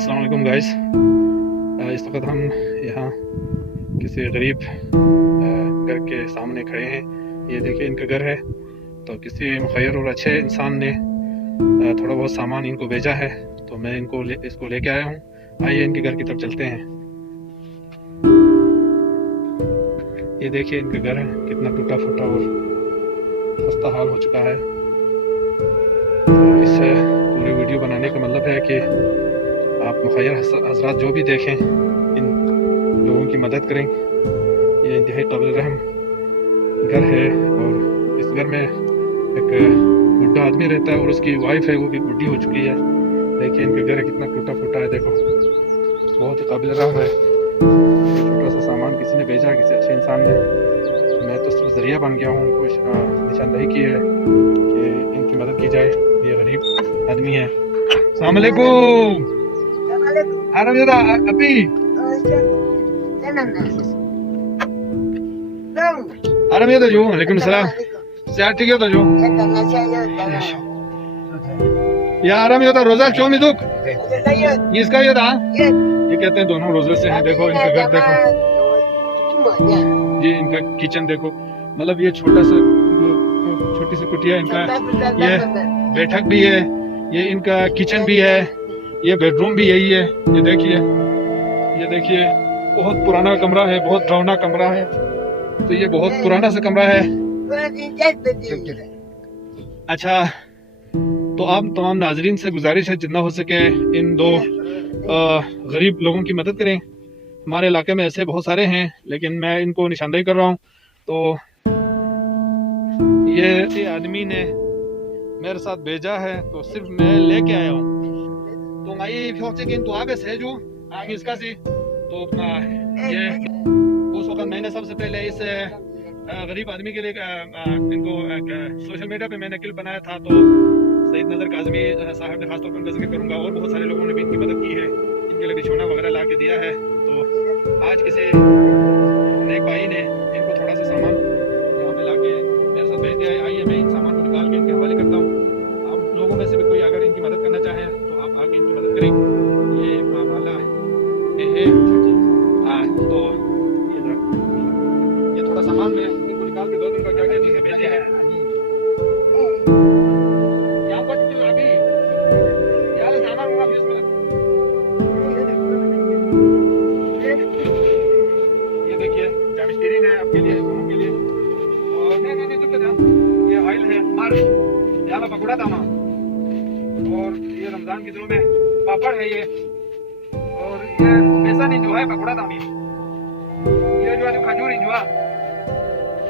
अस्सलाम वालेकुम गाइस। इस वक्त हम यहाँ किसी गरीब घर के सामने खड़े हैं। ये देखिए इनका घर है। तो किसी मुखैर और अच्छे इंसान ने थोड़ा बहुत सामान इनको भेजा है, तो मैं इसको लेके आया हूँ। आइए इनके घर की तरफ चलते हैं। ये देखिए इनका घर है, कितना टूटा फूटा और खस्ता हाल हो चुका है। तो इस पूरी वीडियो बनाने का मतलब है कि आप मुखैर हज़रात जो भी देखें, इन लोगों की मदद करें। ये इंतहाई काबिल रहम घर है और इस घर में एक बुढ़ा आदमी रहता है और उसकी वाइफ है, वो भी बुढ़ी हो चुकी है। देखिए इनका घर कितना टूटा फूटा है, देखो बहुत ही काबिल रहम है। छोटा सा सामान किसी ने भेजा, किसी अच्छे इंसान ने। मैं तो सिर्फ ज़रिया बन गया हूँ, उनको निशानदही की है कि इनकी मदद की जाए। ये गरीब आदमी है। अस्सलाम वालेकुम। अभी अरे तो जो वालेकुम सलाम से ठीक है तो जो या आराम होता रोजा क्यों में दुख इसका ये था। ये कहते हैं दोनों रोजे से हैं। देखो इनका घर देखो, ये इनका किचन देखो, मतलब ये छोटी सी कुटिया इनका, ये बैठक भी है, ये इनका किचन भी है, ये बेडरूम भी यही है। ये देखिए बहुत पुराना कमरा है, बहुत डरावना कमरा है। तो ये बहुत पुराना सा कमरा है। अच्छा, तो आप तमाम नाजरीन से गुजारिश है जितना हो सके इन दो गरीब लोगों की मदद करें। हमारे इलाके में ऐसे बहुत सारे हैं, लेकिन मैं इनको निशानदेही कर रहा हूँ। तो ये आदमी ने मेरे साथ भेजा है, तो सिर्फ मैं लेके आया हूँ। तो मैं तो आगे से जो आगे इसका सी तो ये उस वक्त मैंने सबसे पहले इस गरीब आदमी के लिए इनको सोशल मीडिया पे मैंने क्लिप बनाया था। तो सईद नज़र काज़मी साहब ने खासतौर पर जिक्र करूंगा, और बहुत सारे लोगों ने भी इनकी मदद की है, इनके लिए बिछौना वगैरह ला के दिया है। तो आज किसी नेक भाई ने इनको थोड़ा सा सामान यहाँ पे ला के मेरे साथ भेज दिया है। आइए मैं इन सामान को निकाल के इनके हवाले करता हूँ। आप लोगों में से भी कोई अगर इनकी मदद करना चाहे तो आप आके इनकी मदद करें। ये मामला है। हाँ, तो ये थोड़ा सामान में इनको निकाल के दो दिन का क्या चीजें भेजे हैं। यहाँ पर अभी क्या सामान होगा इसमें। ये देखिए जामिस्ट्री है आपके लिए, दोनों के लिए। और नहीं ये ऑयल है और यहाँ पकौड़ा दामा, और ये रमजान के दिनों में पापड़ है ये, और ये बेसन जो है पकौड़ा दामी, ये जो है खजूर जो है,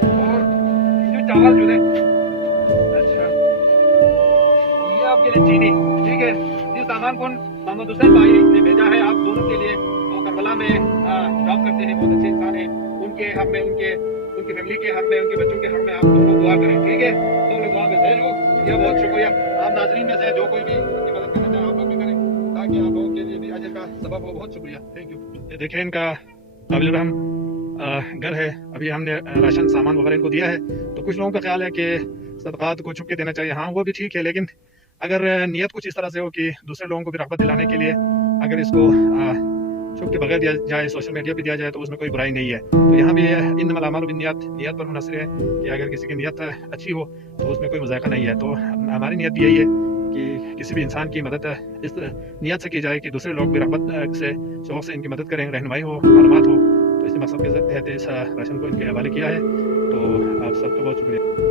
और जो चावल जो है। अच्छा, ये आपके लिए चीनी, ठीक है। जिस सामान को मोहम्मद हुसैन भाई ने भेजा है आप दोनों के लिए, वो करबला में जॉब करते हैं, बहुत अच्छे इंसान हैं। उनके हक में, उनकी फैमिली के हक में, उनके बच्चों के हक में आप दोनों दुआ करें, ठीक है। तो लोग दुआ में से ये बहुत शुक्रिया। आप नाजरीन में से जो कोई भी इनकी मदद करना चाहे आप लोग भी करें, ताकि आप लोगों के लिए भी अजर का सबब हो। बहुत शुक्रिया, थैंक यू। ये देखिए इनका काबिल रहम घर है। अभी हमने राशन सामान वगैरह इनको दिया है। तो कुछ लोगों का ख्याल है कि सदक़ात को छुप के देना चाहिए। हाँ, वो भी ठीक है, लेकिन अगर नियत कुछ इस तरह से हो कि दूसरे लोगों को भी रग़बत दिलाने के लिए अगर इसको छुप के बगैर दिया जाए, सोशल मीडिया पे दिया जाए, तो उसमें कोई बुराई नहीं है। तो यहाँ भी इन्नमल अमालु बिन्नियात, नियत पर मुनहसर है कि अगर किसी की नियत अच्छी हो तो उसमें कोई मज़ाक़ा नहीं है। तो हमारी नियत भी यही है कि किसी भी इंसान की मदद इस नियत से की जाए कि दूसरे लोग भी रग़बत से, शौक़ से इनकी मदद करें, रहनुमाई हो, मालूमात हो। तो इसी मकसद के तहत इस राशन को इनके हवाले किया है। तो आप सबको बहुत शुक्रिया।